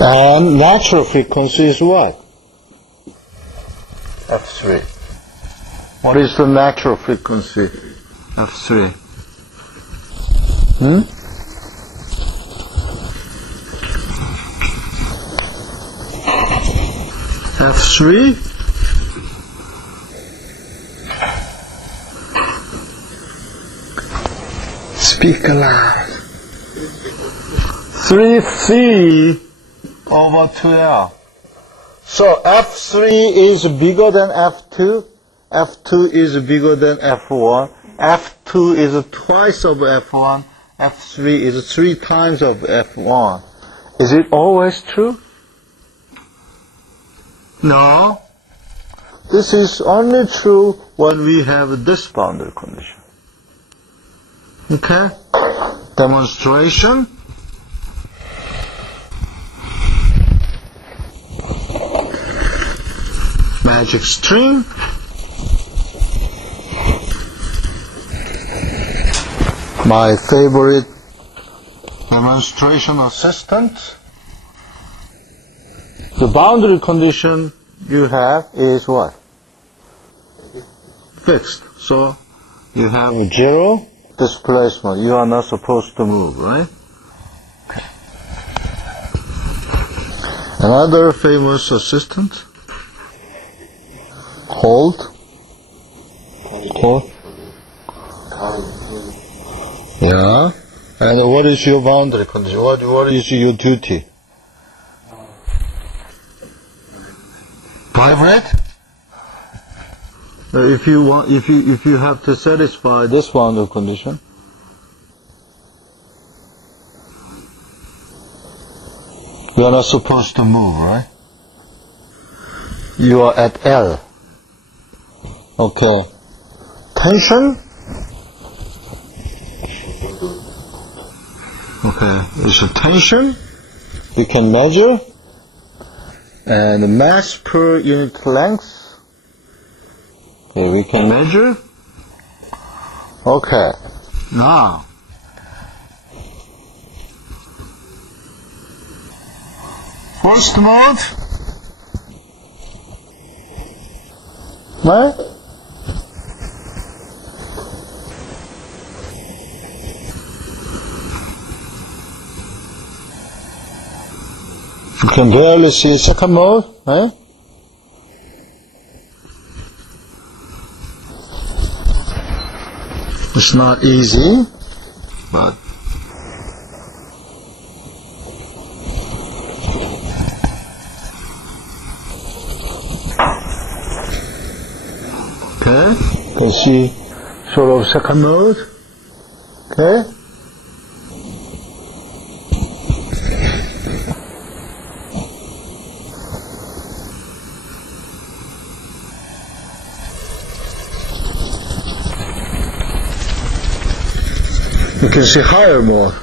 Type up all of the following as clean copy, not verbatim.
And natural frequency is what? F3. What is the natural frequency? F3. F3? Speak aloud. 3C over 2L. So F3 is bigger than F2. F2 is bigger than F1. F2 is twice of F1. F3 is 3 times of F1. Is it always true? No. This is only true when we have this boundary condition. Okay? Demonstration. Magic string. My favorite demonstration assistant. The boundary condition you have is what? Fixed. So you have 0 displacement. You are not supposed to move, right? Okay. Another famous assistant. Hold. Hold. Yeah. And what is your boundary condition? What is your duty? Vibrate? If you have to satisfy this boundary condition, you are not supposed to move, right? You are at L. Okay. Tension? Okay, it's a tension. You can measure. And the mass per unit length. Okay, we can measure. Okay. Now, first mode. Right? You can barely see second mode, right? It's not easy, but okay, you can see sort of second mode, okay? You can see higher mode.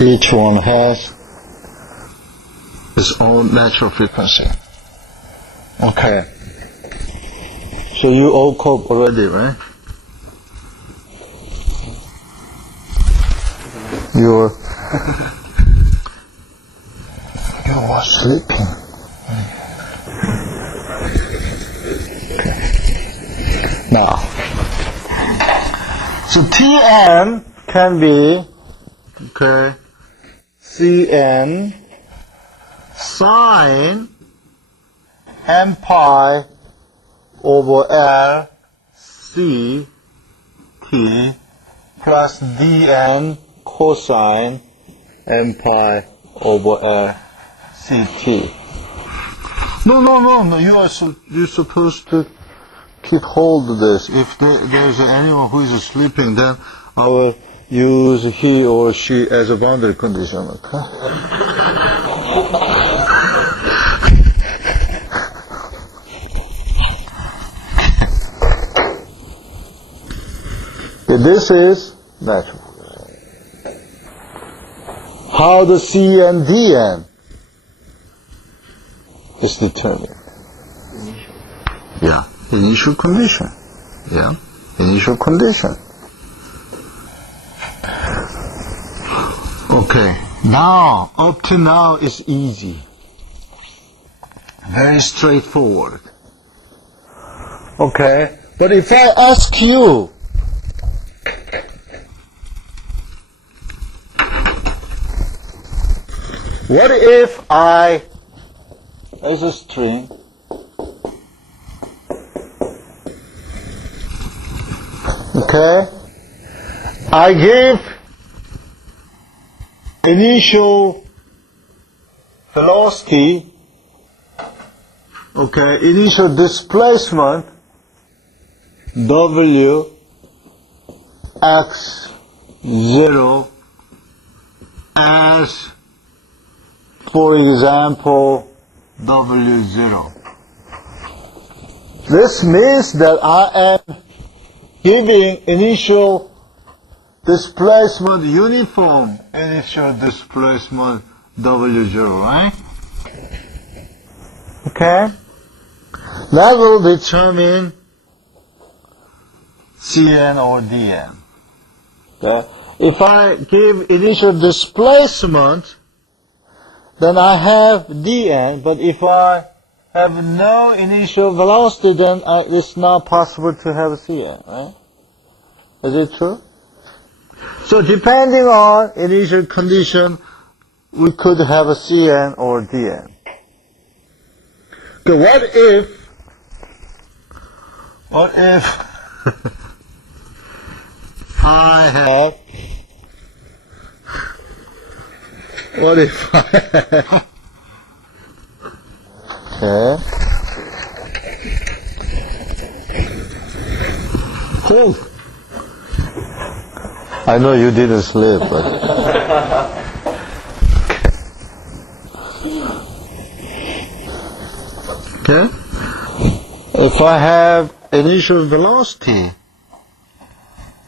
Each one has its own natural frequency. Okay. So you all cope already, right? You are sleeping. Now, so Tn can be, okay, Cn sine m pi over L C T plus Dn cosine m pi over L C T. No. You're supposed to keep hold of this. If there's anyone who is sleeping, then I will use he or she as a boundary condition. Okay? This is natural. How the C and Dn is determined. Yeah. Initial condition. Yeah. Initial condition. Okay, now, up to now is easy. Very straightforward. Okay, but if I ask you, what if I, as a string, okay, I give initial velocity, okay, initial displacement, W x0 as, for example, W0. This means that I am giving initial displacement, uniform initial displacement W0, right? Okay? That will determine Cn or Dn. Okay? If I give initial displacement, then I have Dn, but if I have no initial velocity, then it's not possible to have Cn, right? Is it true? So depending on initial condition, we could have a Cn or Dn. So what if I have, okay. Cool. I know you didn't sleep, but okay. If I have initial velocity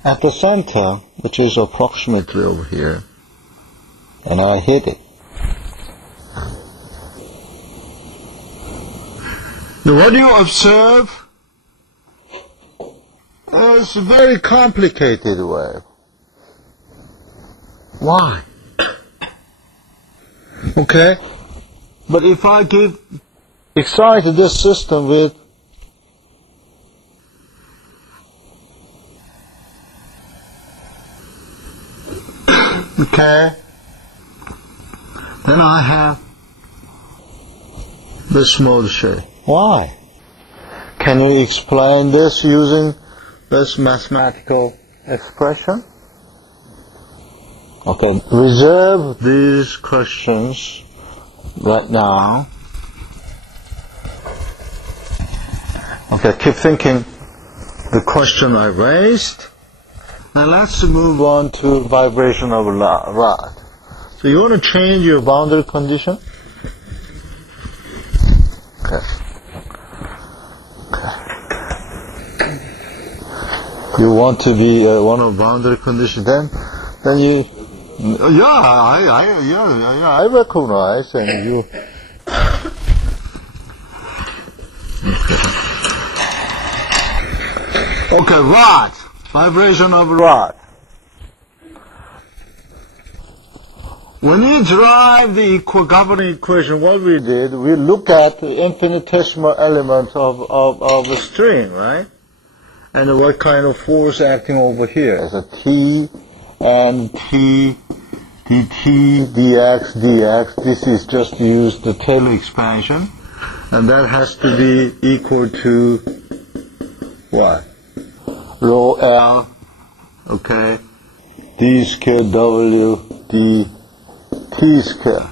at the center, which is approximately over here, and I hit it, now what you observe is a very complicated wave. Why? Okay, but if I excite this system with okay, then I have this mode shape. Why? Can you explain this using this mathematical expression? Okay, reserve these questions right now. Okay, keep thinking the question I raised. Now let's move on to vibration of rod. So you want to change your boundary condition? Okay. You want to be one of boundary condition, then you, I recognize, and you. Okay, rod. Vibration of rod. When we derive the governing equation, what we did, we look at the infinitesimal element of a string, right? And what kind of force acting over here? As a T and T, dt, dx, dx. This is just use the Taylor expansion. And that has to be equal to what? Rho L, okay, d squared W, d t squared,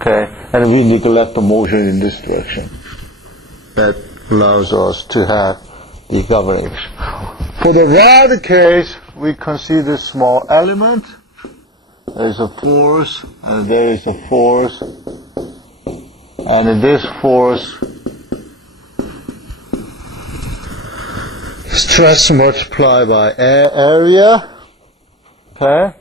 okay, and we neglect the motion in this direction. That allows us to have the governing. For the rod case, we consider small element. There is a force, and there is a force, and this force, stress multiplied by area, okay?